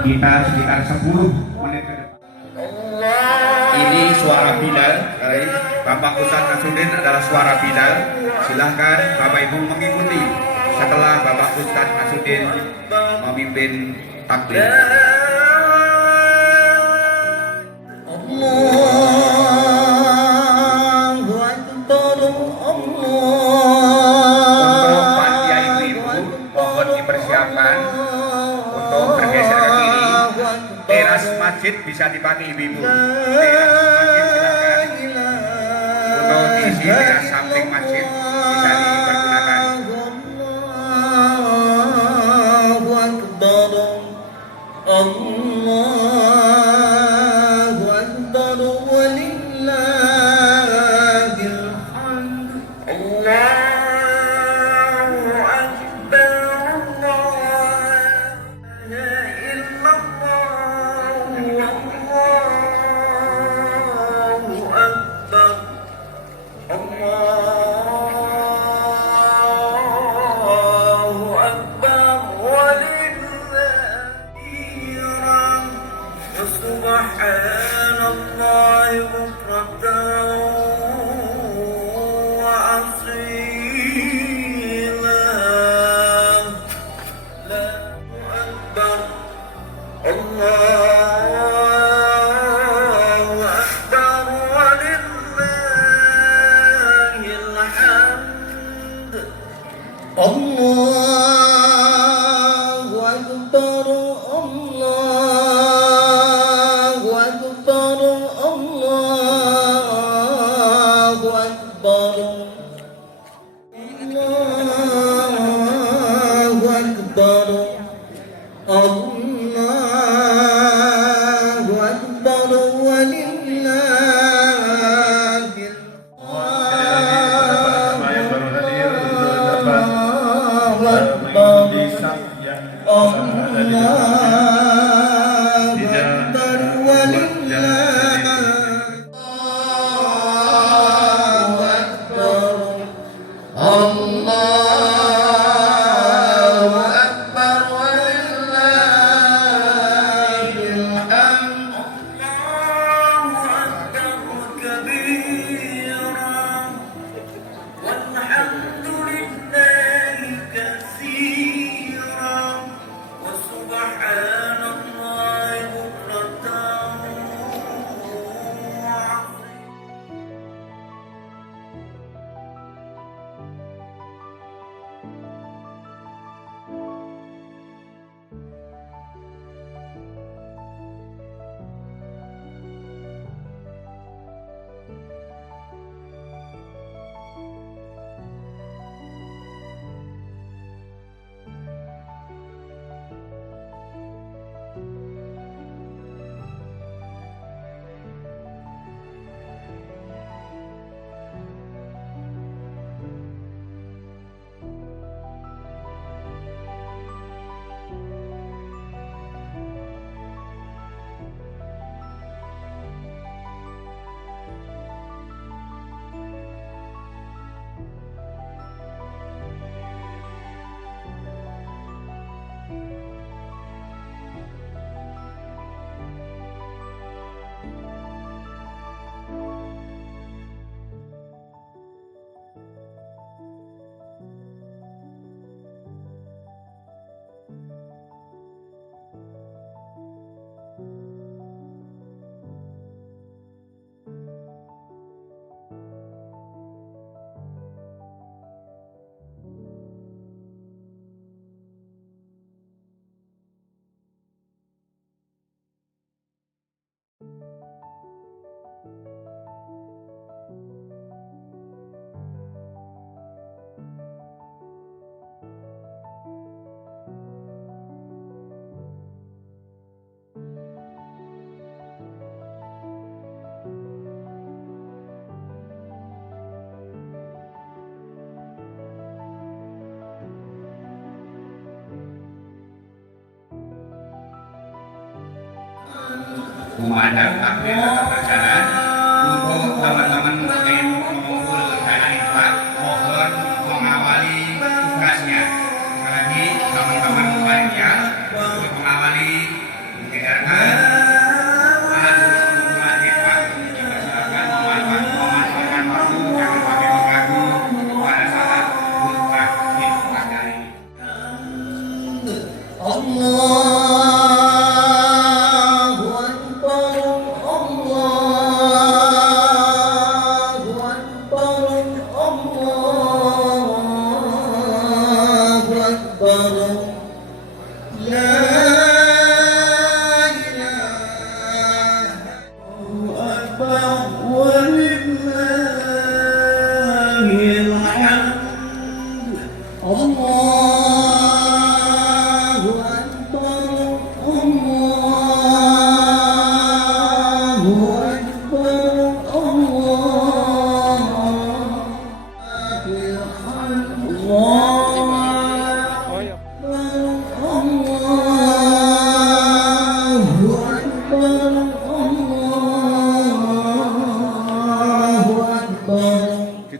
kita sekitar 10 menit ke depan. Ini suara Bilal. Bapak Ustadz Nasruddin adalah suara Bilal. Silahkan Bapak Ibu mengikuti setelah Bapak Ustadz Nasruddin memimpin takbir. Teras masjid bisa dipakai ibu-ibu. Teras masjid silakan. Untuk diisi teras samping masjid bisa dipergunakan. Allahu Akbar. Allahu Akbar walillahil hamd. Allahu Akbar. Subhanallah bukratan wa asila. Allahu Akbar. Allahu Akbar walillahil hamd. Allahu Akbar. Allahu Akbar. Allahu Akbar. Allahu Akbar. Allahu Akbar walillahil Memandang takbir tetap berjalan. Untuk teman-teman yang mengumpul dana infak, mohon mengawali tugasnya. Sekali lagi teman-teman lainnya untuk mengawali أكبر لا إله أكبر ولله الحمد الله أكبر الله أكبر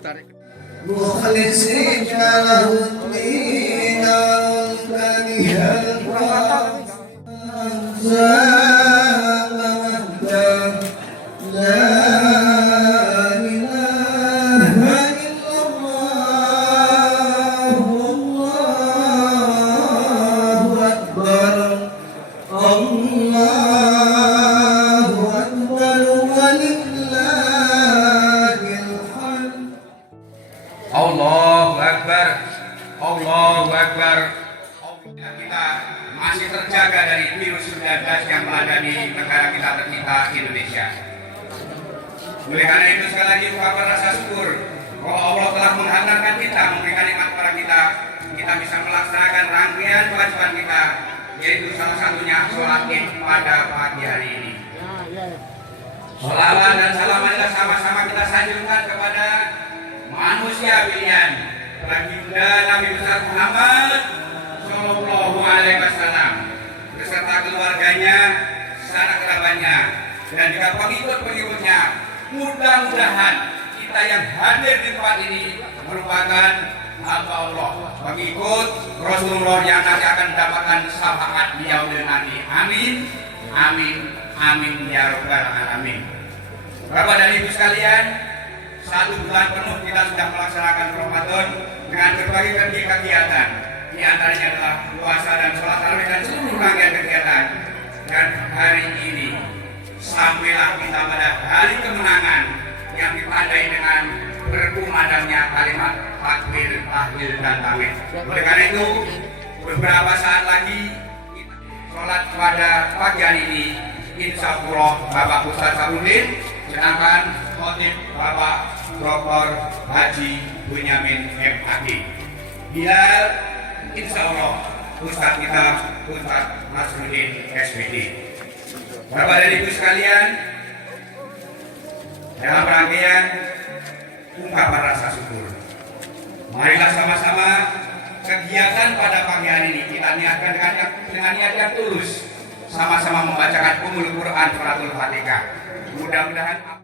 الله مخلصين له الدين والكره الأحزاب وحده لا إله إلا الله الله أكبر الله أكبر ولله الحمد Allahu Akbar, Allahu Akbar. Kita masih terjaga dari virus 19 yang melanda di negara kita tercinta Indonesia. Oleh karena itu sekali lagi ungkapan rasa syukur bahwa Allah telah menghantarkan kita, memberikan nikmat kepada kita bisa melaksanakan rangkaian kewajiban kita, yaitu salah satunya sholat Id pada pagi hari ini. Sholawat dan salam marilah sama-sama kita sanjungkan kepada manusia pilihan baginda Nabi besar Muhammad Sallallahu Alaihi Wasallam beserta keluarganya, sanak kerabatnya, dan juga pengikut-pengikutnya. Mudah-mudahan kita yang hadir di tempat ini merupakan hamba Allah, pengikut Rasulullah yang nanti akan mendapatkan syafaat di yaumil nanti. Amin, amin, amin ya rabbal alamin. Bapak dan Ibu sekalian, 1 bulan penuh kita sudah melaksanakan Ramadan dengan berbagai kegiatan. Di antaranya adalah puasa dan sholat tarawih dan seluruh rangkaian kegiatan. Dan hari ini sampailah kita pada hari kemenangan yang ditandai dengan berkumandangnya kalimat takbir, tahlil dan tahmid. Oleh karena itu, beberapa saat lagi kita sholat pada pagi hari ini, insya Allah Bapak Ustadz Sabrudin, sedangkan khotib Bapak Dr. Haji Bunyamin M.Hg. Bilal, insya Allah Ustadz kita Ustadz Nasruddin SPD. Bapak dan Ibu sekalian, dalam rangkaian ungkapan rasa syukur, marilah sama-sama kegiatan pada pagi hari ini kita niatkan dengan niat yang tulus, sama-sama membacakan Ummul Quran Suratul Fatihah. Mudah-mudahan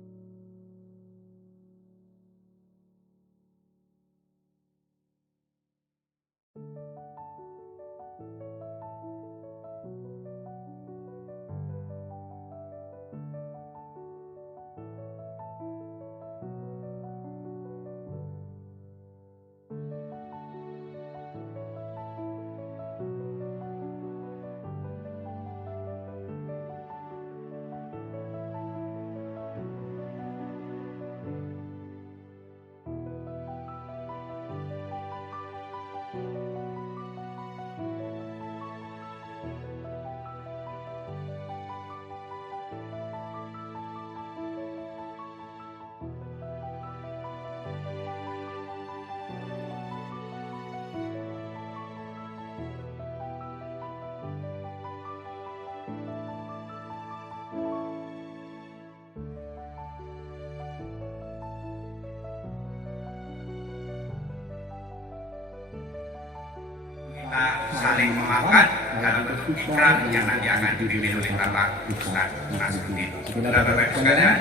kita saling memaafkan dalam bentuk ikrar yang nanti akan dipimpin oleh Bapak Ustadz Nasruddin. Bapak sekalian,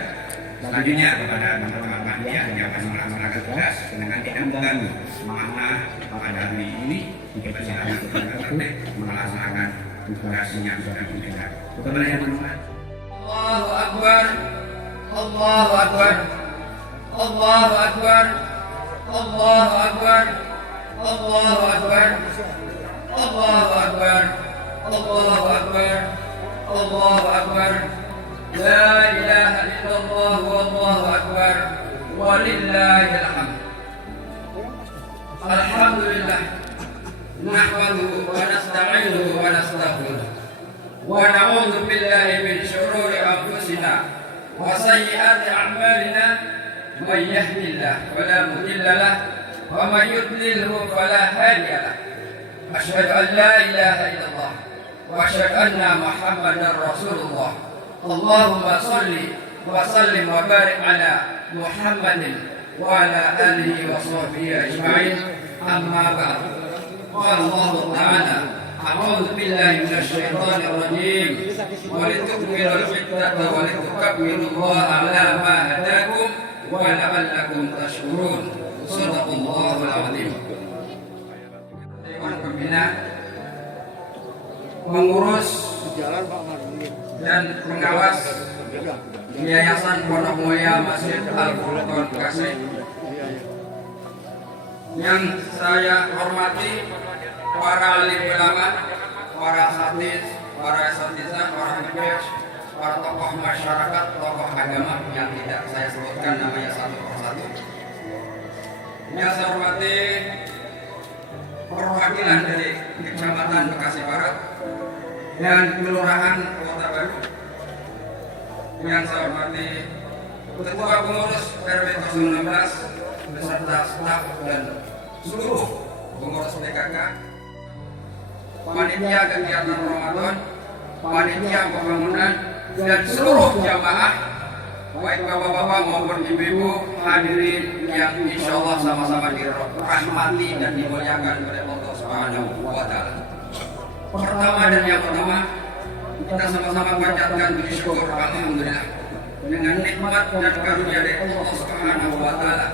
selanjutnya kepada teman-teman panitia yang masih melaksanakan tugas dengan tidak mengganggu makna pada hari ini, kita silakan untuk melaksanakan tugasnya yang sudah diberikan. Kepada yang berhormat, Allahu Akbar, Allahu Akbar, Allahu Akbar, Allahu Akbar, Allahu Akbar, Allahu Akbar, Allahu Akbar, Allahu Akbar, La ilaha illallah wallahu akbar, walillahil hamd. Alhamdulillah, nahmaduhu wa nasta'inuhu wa nastaghfiruh wa na'udzu billahi min syururi anfusina wa sayyiati a'malina man yahdihillahu fala mudilla lahu wa man yudlilhu fala hadiya lahu asyhadu an la ilaha illallah wa asyhadu anna muhammadar rasulullah Allahumma shalli wa sallim wa barik ala Muhammadin wa ala alihi wa sahbihi ajma'in amma ba'd qala Allah ta'ala a'udzu billahi minasy syaithanir rajim wa litukmilul iddata wa litukabbirullaha ala ma hadakum wa la'allakum tashkurun sadaqallahul azim. Dewan Pembina, pengurus dan pengawas Yayasan Pondok Mulia Masjid Al-Furqan Bekasi yang saya hormati para alim ulama, para asatidz, para asatidza, para hafiz, para tokoh masyarakat, tokoh agama yang tidak saya sebutkan namanya satu persatu. Yang saya hormati perwakilan dari Kecamatan Bekasi Barat dan Kelurahan Kota Baru. Yang saya hormati Ketua Pengurus RW 016 beserta staf dan seluruh pengurus PKK, panitia kegiatan Ramadan, panitia pembangunan, dan seluruh jamaah, baik bapak-bapak maupun ibu-ibu hadirin yang insya Allah sama-sama dirahmati dan dimuliakan oleh Allah Subhanahu wa Ta'ala. Pertama dan yang pertama, kita sama-sama panjatkan puji syukur alhamdulillah dengan nikmat dan karunia dari Allah Subhanahu wa Ta'ala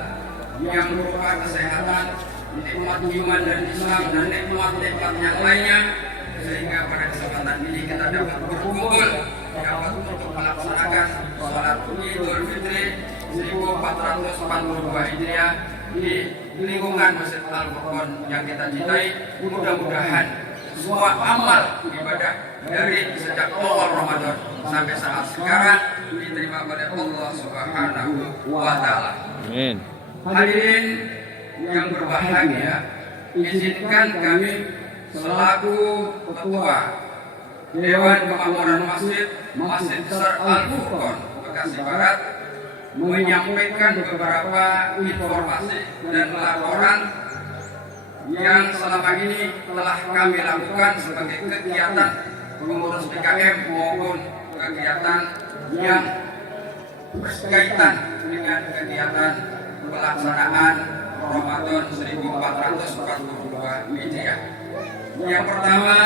yang berupa kesehatan, nikmat iman dan Islam, dan nikmat-nikmat yang lainnya, sehingga pada kesempatan ini kita dapat berkumpul, dapat untuk melaksanakan sholat Idul Fitri 1442 Hijriah di lingkungan Masjid Al-Furqan yang kita cintai. Mudah-mudahan semua amal ibadah dari sejak awal Ramadan sampai saat sekarang diterima oleh Allah Subhanahu wa Ta'ala. Amin. Hadirin yang berbahagia, izinkan kami selaku Ketua Dewan Kemakmuran Masjid Besar Al-Furqan Bekasi Barat menyampaikan beberapa informasi dan laporan yang selama ini telah kami lakukan sebagai kegiatan pengurus PKM maupun kegiatan yang berkaitan dengan kegiatan pelaksanaan Ramadan 1442 Hijriah. Yang pertama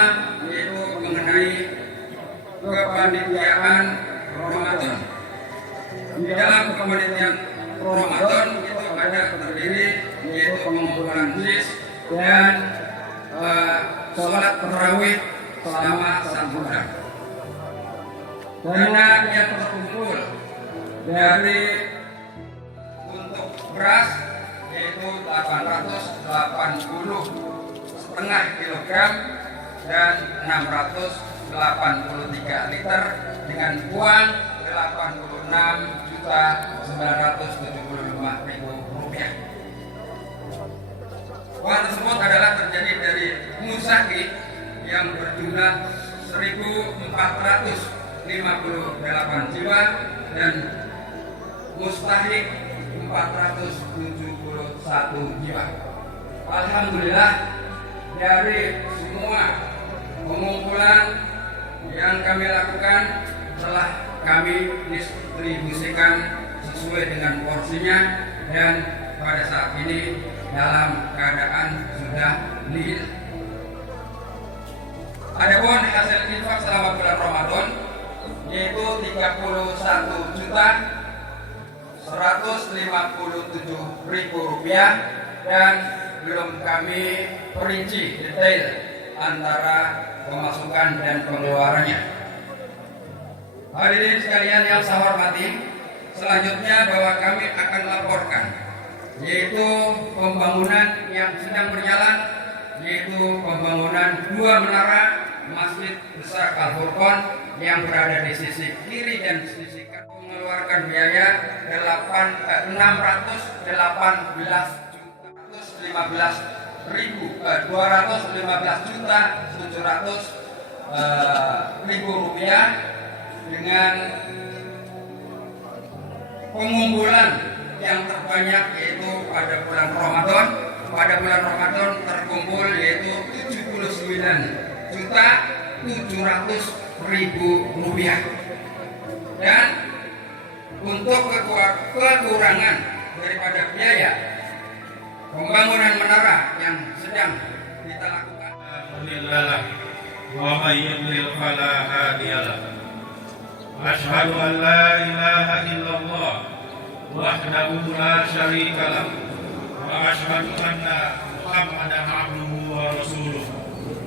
yaitu mengenai kepanitiaan Ramadan. Di dalam kepanitiaan Ramadan itu ada terdiri yaitu pengumpulan jis dan sholat tarawih selama 1 bulan. Dana yang terkumpul dari untuk beras yaitu 880,5 kilogram dan 683 liter dengan uang 86.975.000 rupiah. Uang tersebut adalah terjadi dari musaki yang berjumlah 1.458 jiwa dan mustahik 471 jiwa. Alhamdulillah, dari semua pengumpulan yang kami lakukan telah kami distribusikan sesuai dengan porsinya dan pada saat ini dalam keadaan sudah nihil. Adapun hasil infak selama bulan Ramadan yaitu 31.157.000 rupiah dan belum kami perinci detail antara pemasukan dan pengeluarannya. Hadirin sekalian yang saya hormati, selanjutnya bahwa kami akan laporkan yaitu pembangunan yang sedang berjalan, yaitu pembangunan 2 menara Masjid Besar Al-Furqan yang berada di sisi kiri dan sisi kanan, mengeluarkan biaya 618.115 rupiah dengan pengumpulan yang terbanyak yaitu pada bulan Ramadan. Pada bulan Ramadan terkumpul yaitu 79.700.000 rupiah. Dan untuk kekurangan daripada biaya pembangunan menara yang sedang kita lakukan. Alhamdulillah wa may yudlil fala hadiyalah. Asyhadu an la ilaha illallah wahdahu la syarika lah wa asyhadu anna Muhammadan abduhu wa rasuluh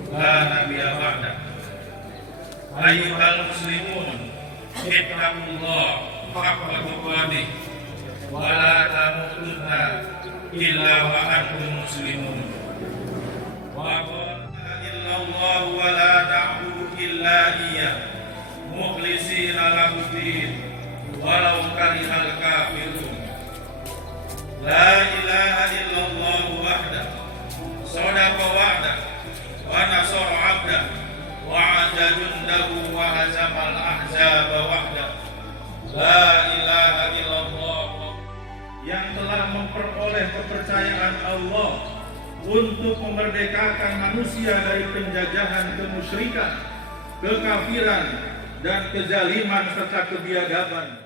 la nabiyya ba'da. Ayyuhal muslimun ittaqullah haqqa tuqatih wa la tamutunna illa wa antum muslimun. Wa illallah wa la na'budu illa iyyah mukhlishina lahu-d-din walau karihal kafirun. La ilaha illallah wahdah sadaqa wa'dah wa nasara 'abdah wa 'adda jundahu wa hazamal ahzaba wahdah. La ilaha illallah yang telah memperoleh kepercayaan Allah untuk memerdekakan manusia dari penjajahan kemusyrikan, kekafiran, dan kezaliman serta kebiadaban.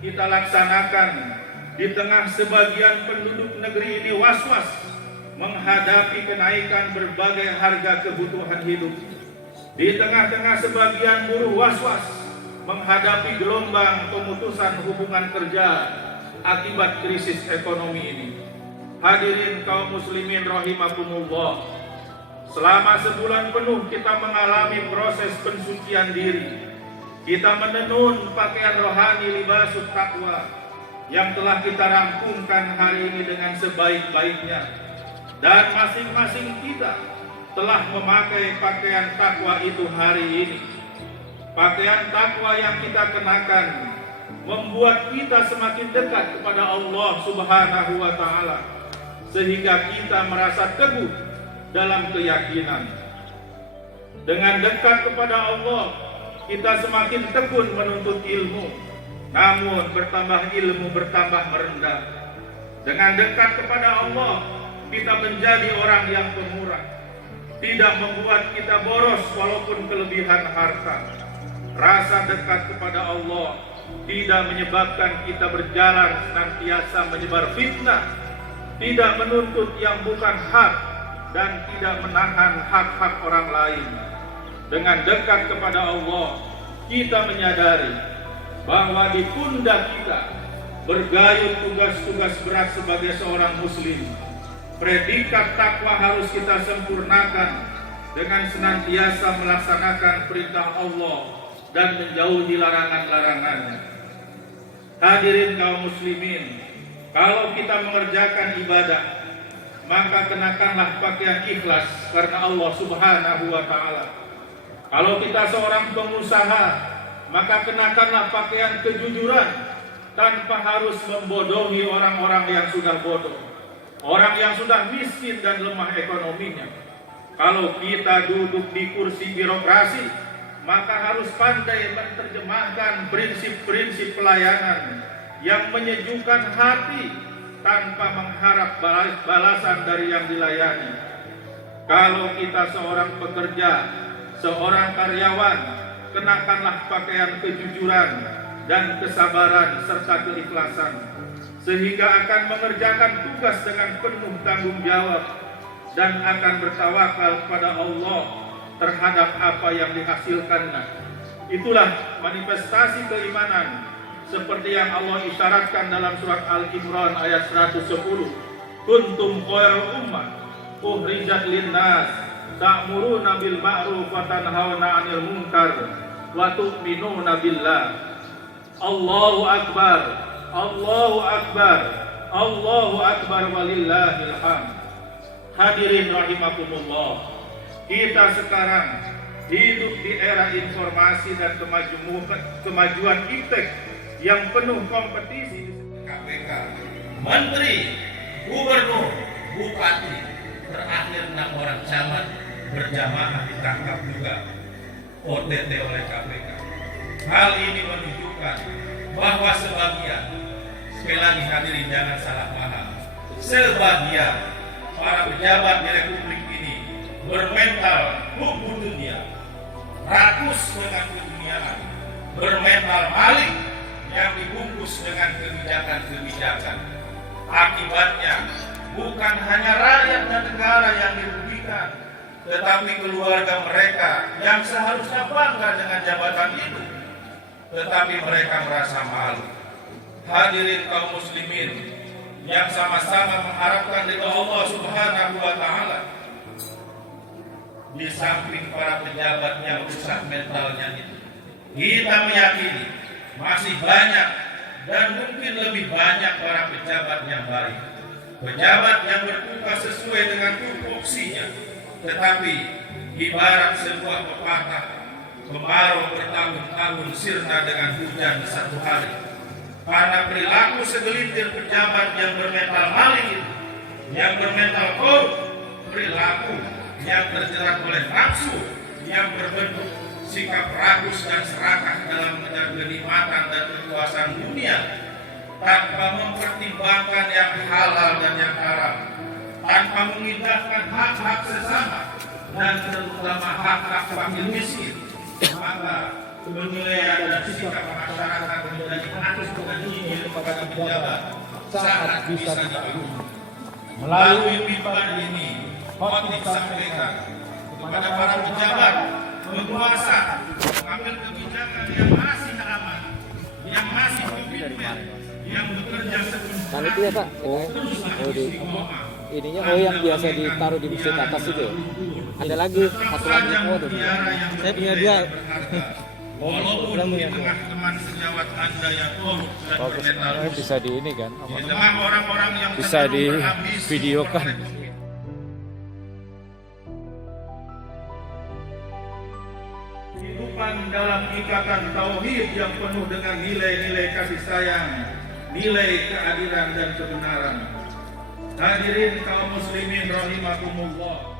Kita laksanakan di tengah sebagian penduduk negeri ini was-was menghadapi kenaikan berbagai harga kebutuhan hidup. Di tengah-tengah sebagian buruh was-was menghadapi gelombang pemutusan hubungan kerja akibat krisis ekonomi ini. Hadirin kaum muslimin rahimakumullah, selama sebulan penuh kita mengalami proses pensucian diri. Kita menenun pakaian rohani libasut taqwa yang telah kita rampungkan hari ini dengan sebaik-baiknya. Dan masing-masing kita telah memakai pakaian takwa itu hari ini. Pakaian takwa yang kita kenakan membuat kita semakin dekat kepada Allah Subhanahu wa taala, sehingga kita merasa teguh dalam keyakinan. Dengan dekat kepada Allah, kita semakin tekun menuntut ilmu. Namun bertambah ilmu bertambah merendah. Dengan dekat kepada Allah, kita menjadi orang yang pemurah, tidak membuat kita boros walaupun kelebihan harta. Rasa dekat kepada Allah tidak menyebabkan kita berjalan senantiasa menyebar fitnah, tidak menuntut yang bukan hak, dan tidak menahan hak-hak orang lain. Dengan dekat kepada Allah, kita menyadari bahwa di pundak kita bergayut tugas-tugas berat sebagai seorang muslim. Predikat takwa harus kita sempurnakan dengan senantiasa melaksanakan perintah Allah dan menjauhi larangan-larangannya. Hadirin kaum muslimin, kalau kita mengerjakan ibadah, maka kenakanlah pakaian ikhlas karena Allah Subhanahu wa taala. Kalau kita seorang pengusaha, maka kenakanlah pakaian kejujuran tanpa harus membodohi orang-orang yang sudah bodoh, orang yang sudah miskin dan lemah ekonominya. Kalau kita duduk di kursi birokrasi, maka harus pandai menerjemahkan prinsip-prinsip pelayanan yang menyejukkan hati tanpa mengharap balasan dari yang dilayani. Kalau kita seorang pekerja, seorang karyawan, kenakanlah pakaian kejujuran dan kesabaran serta keikhlasan, sehingga akan mengerjakan tugas dengan penuh tanggung jawab dan akan bertawakal kepada Allah terhadap apa yang dihasilkannya. Itulah manifestasi keimanan seperti yang Allah isyaratkan dalam surat Al-Imran ayat 110. Kuntum khairal ummah ukhrijat linnas ta'muruna bil ma'ruf wa tanhauna 'anil munkar wa tu'minuna billah. Allahu akbar, Allahu akbar, Allahu akbar walillahil hamd. Hadirin rahimakumullah, kita sekarang hidup di era informasi dan kemajuan iptek yang penuh kompetisi. KPK, menteri, gubernur, bupati, terakhir 6 orang camat berjamaah ditangkap juga OTT oleh KPK. Hal ini menunjukkan bahwa sebagian, sekali lagi hadirin jangan salah paham, sebagian para pejabat di Republik ini bermental hubbu dunia, rakus dengan keduniaan, bermental maling yang dibungkus dengan kebijakan-kebijakan. Akibatnya bukan hanya rakyat dan negara yang dirugikan, tetapi keluarga mereka yang seharusnya bangga dengan jabatan itu, tetapi mereka merasa malu. Hadirin kaum muslimin yang sama-sama mengharapkan dari Allah Subhanahu wa taala, di samping para pejabat yang rusak mentalnya itu, kita meyakini masih banyak dan mungkin lebih banyak para pejabat yang baik, pejabat yang bertugas sesuai dengan tupoksinya. Tetapi ibarat sebuah pepatah, kemarau bertahun-tahun sirna dengan hujan satu hari. Karena perilaku segelintir pejabat yang bermental maling itu, yang bermental korup, perilaku yang terjerat oleh nafsu, yang berbentuk sikap rakus dan serakah dalam mengejar kenikmatan dan kekuasaan dunia, tanpa mempertimbangkan yang halal dan yang haram, tanpa mengindahkan hak-hak sesama dan terutama hak-hak fakir miskin, maka penilaian dan sikap masyarakat menjadi atus dengan ini kepada pejabat sangat bisa dimaklumi. Melalui mimbar ini, khotib sampaikan kepada para pejabat, penguasa, mengambil kebijakan yang masih aman, yang masih komitmen, yang bekerja sepenuh Nah itu ya Pak, di ininya yang biasa ditaruh di masjid atas itu ya. Ada lagi satu lagi, saya punya dua. Walaupun di tengah teman sejawat Anda yang korup dan bermental, Bisa di ini kan, di tengah orang-orang yang bisa di cenderung berambisi videokan. kehidupan dalam ikatan tauhid yang penuh dengan nilai-nilai kasih sayang, nilai keadilan dan kebenaran. Hadirin kaum muslimin rahimakumullah.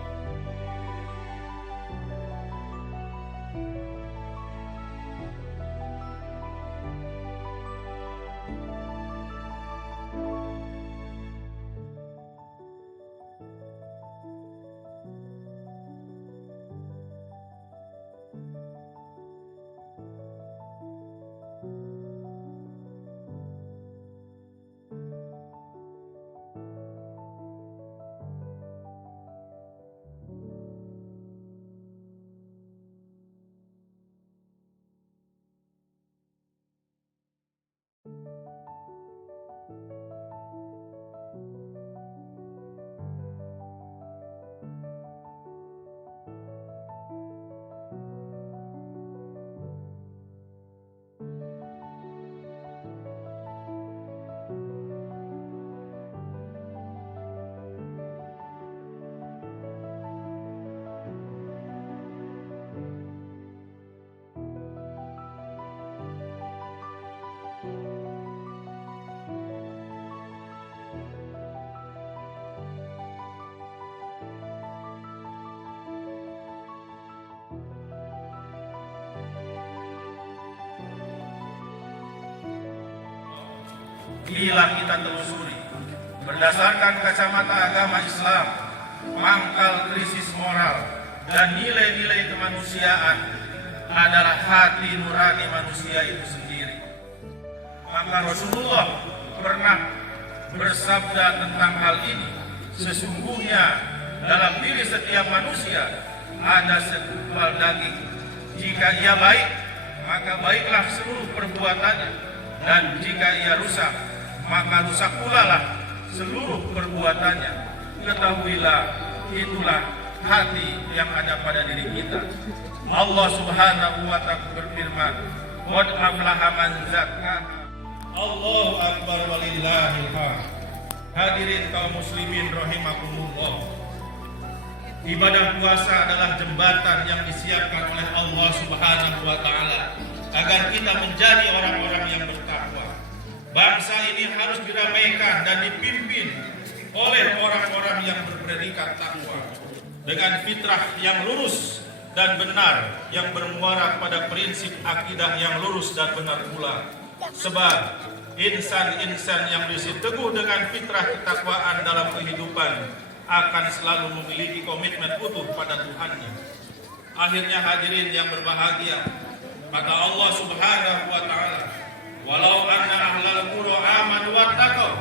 Bila kita telusuri berdasarkan kacamata agama Islam, pangkal krisis moral dan nilai-nilai kemanusiaan adalah hati nurani manusia itu sendiri. Maka Rasulullah pernah bersabda tentang hal ini, sesungguhnya dalam diri setiap manusia ada segumpal daging. Jika ia baik, maka baiklah seluruh perbuatannya, dan jika ia rusak, maka rusak pula lah seluruh perbuatannya. Ketahuilah, itulah hati yang ada pada diri kita. Allah Subhanahu wa ta'ala berfirman, "Qad aflaha man zakkaha." Allahu akbar walillahil hamd. Hadirin kaum muslimin rahimakumullah. Ibadah puasa adalah jembatan yang disiapkan oleh Allah Subhanahu wa ta'ala agar kita menjadi orang-orang yang bertakwa. Bangsa ini harus diramaikan dan dipimpin oleh orang-orang yang berpredikat takwa dengan fitrah yang lurus dan benar, yang bermuara pada prinsip akidah yang lurus dan benar pula. Sebab insan-insan yang bersiteguh dengan fitrah ketakwaan dalam kehidupan akan selalu memiliki komitmen utuh pada Tuhannya. Akhirnya hadirin yang berbahagia, kata Allah Subhanahu wa ta'ala, "Walau anna ahlal qura amanu wattaqaw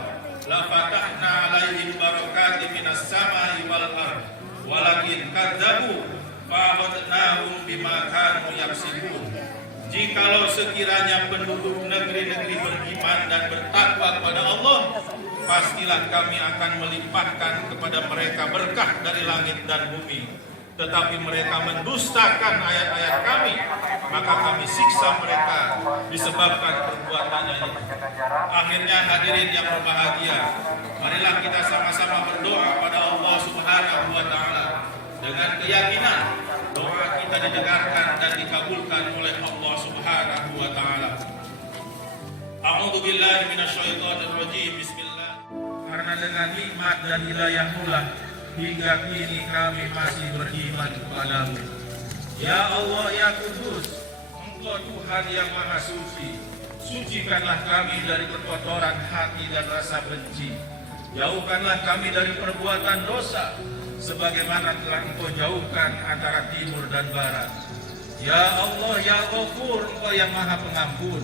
la fatahna 'alaihim barakatin minas sama'i wal ardh walakin kadzabu fa akhadnahum bima kanu yaksibun." Jikalau sekiranya penduduk negeri-negeri beriman dan bertakwa kepada Allah, pastilah kami akan melimpahkan kepada mereka berkah dari langit dan bumi. Tetapi mereka mendustakan ayat-ayat kami, maka kami siksa mereka disebabkan perbuatannya itu. Akhirnya hadirin yang berbahagia, marilah kita sama-sama berdoa pada Allah Subhanahu wa ta'ala dengan keyakinan doa kita didengarkan dan dikabulkan oleh Allah Subhanahu wa ta'ala. A'udzu billahi minasyaitonir rajim. Bismillah. Karena dengan nikmat dan hidayah-Mu hingga kini kami masih beriman kepadamu. Ya Allah, ya Kudus, Engkau Tuhan yang Maha Suci. Sucikanlah kami dari kekotoran hati dan rasa benci. Jauhkanlah kami dari perbuatan dosa, sebagaimana telah Engkau jauhkan antara timur dan barat. Ya Allah, ya Ghafur, Engkau yang Maha Pengampun.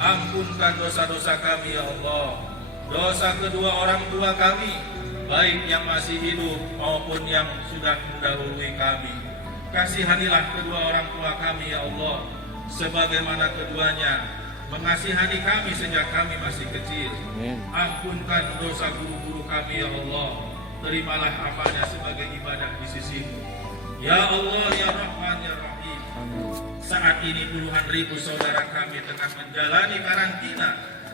Ampunkan dosa-dosa kami, ya Allah. Dosa kedua orang tua kami, baik yang masih hidup maupun yang sudah mendahului kami. Kasihanilah kedua orang tua kami, ya Allah, sebagaimana keduanya mengasihani kami sejak kami masih kecil. Ampunkan dosa guru-guru kami, ya Allah. Terimalah amalnya sebagai ibadah di sisi-Mu. Ya Allah, ya Rahman, ya Rahim. Saat ini puluhan ribu saudara kami tengah menjalani karantina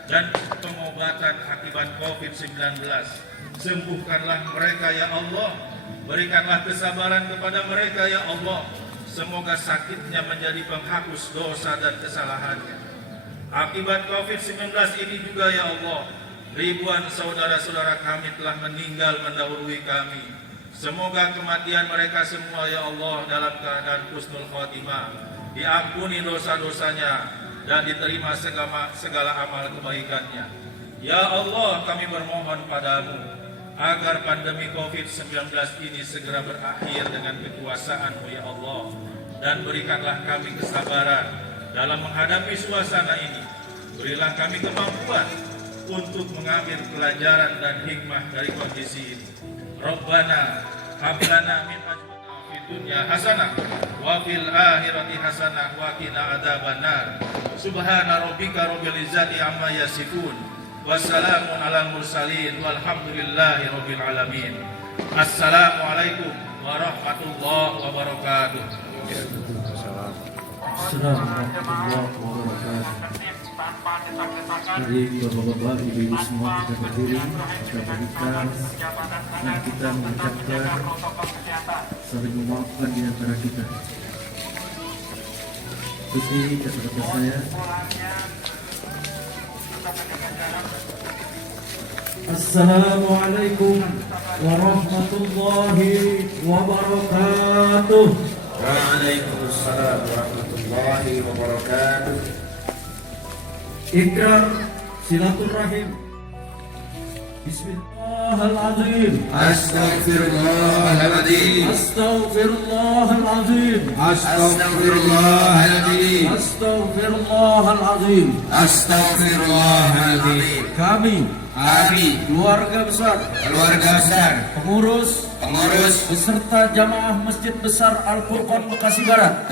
dan pengobatan akibat COVID-19. Sembuhkanlah mereka, ya Allah. Berikanlah kesabaran kepada mereka, ya Allah. Semoga sakitnya menjadi penghapus dosa dan kesalahannya. Akibat COVID-19 ini juga ya Allah, ribuan saudara-saudara kami telah meninggal mendahului kami. Semoga kematian mereka semua ya Allah dalam keadaan husnul khotimah, diampuni dosa-dosanya dan diterima segala amal kebaikannya. Ya Allah, kami bermohon padamu agar pandemi COVID-19 ini segera berakhir dengan kekuasaan-Mu ya Allah, dan berikanlah kami kesabaran dalam menghadapi suasana ini. Berilah kami kemampuan untuk mengambil pelajaran dan hikmah dari kondisi ini. Rabbana hab lana min ajrina fid dunya hasanah wa fil akhirati hasanah wa qina adzabannar. Subhana rabbika rabbil izzati amma yasifun. Wassalamun alal mursalin walhamdulillahi rabbil alamin. Assalamualaikum warahmatullahi wabarakatuh. Assalamualaikum warahmatullahi wabarakatuh. Mari bapak-bapak, ibu-ibu semua kita berdiri, kita berikan dan kita mengucapkan saling memaafkan di antara kita. Ikuti kata-kata saya. Assalamualaikum warahmatullahi wabarakatuh. Waalaikumsalam warahmatullahi wabarakatuh. Ikrar silaturahim. Bismillahirrahmanirrahim. Astaghfirullahaladzim. Astaghfirullahaladzim. Astaghfirullahaladzim. Astaghfirullahaladzim. Astaghfirullahaladzim. Kami Kami keluarga besar, pengurus beserta jamaah Masjid Besar Al-Furqan Bekasi Barat,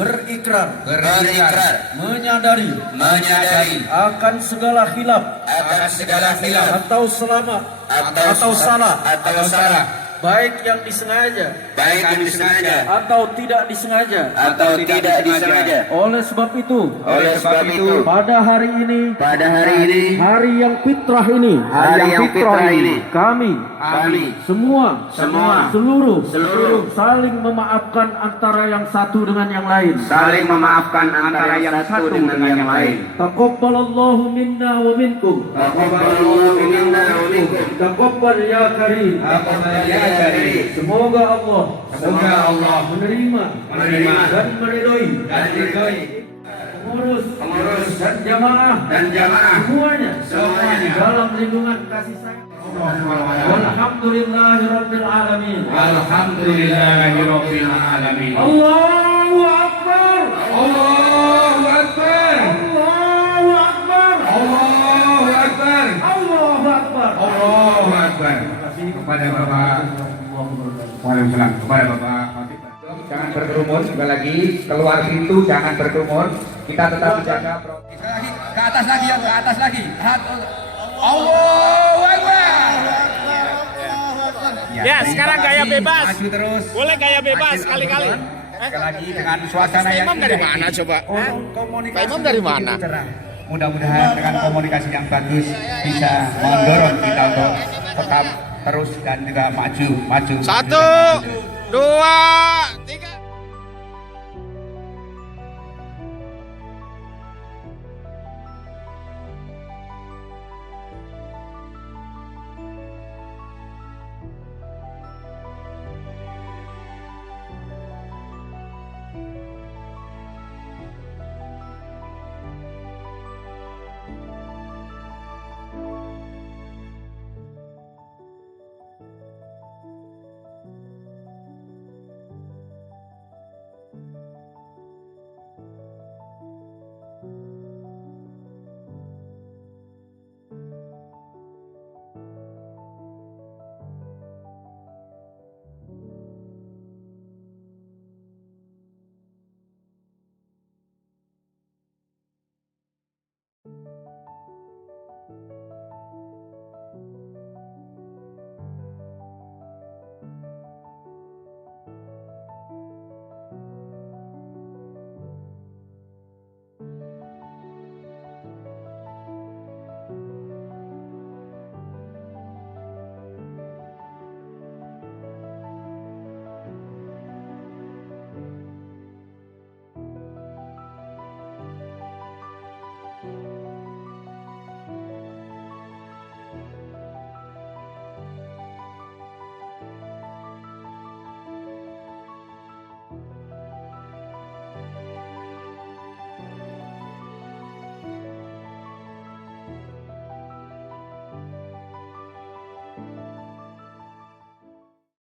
berikrar menyadari akan segala khilaf atau salah baik yang disengaja atau tidak disengaja. Oleh sebab itu pada hari ini hari yang fitrah ini kami semua seluruh saling memaafkan antara yang satu dengan yang lain. Taqabbalallahu minna wa minkum. Taqabbal ya karim. Semoga Allah menerima dan meridhoi pengurus dan jamaah semuanya dalam lindungan kasih sayang. Walhamdulillahirabbil alamin. Allahu akbar. Allahu akbar. Allahu akbar. Allahu akbar. Allahu akbar. Allahu akbar. Kepada Bapak Waalaikumsalam. Kepada Bapak jangan berkerumun, sekali lagi keluar pintu jangan berkerumun, kita tetap menjaga ke atas lagi Allahu Akbar. Ya, sekarang gaya bebas. Maju terus. Boleh gaya bebas sekali-kali. Sekali lagi dengan suasana yang Imam dari mana coba? komunikasi Pak Imam dari mana? Mudah-mudahan dengan komunikasi yang bagus bisa mendorong kita untuk tetap terus dan juga maju. 1, 2, 3.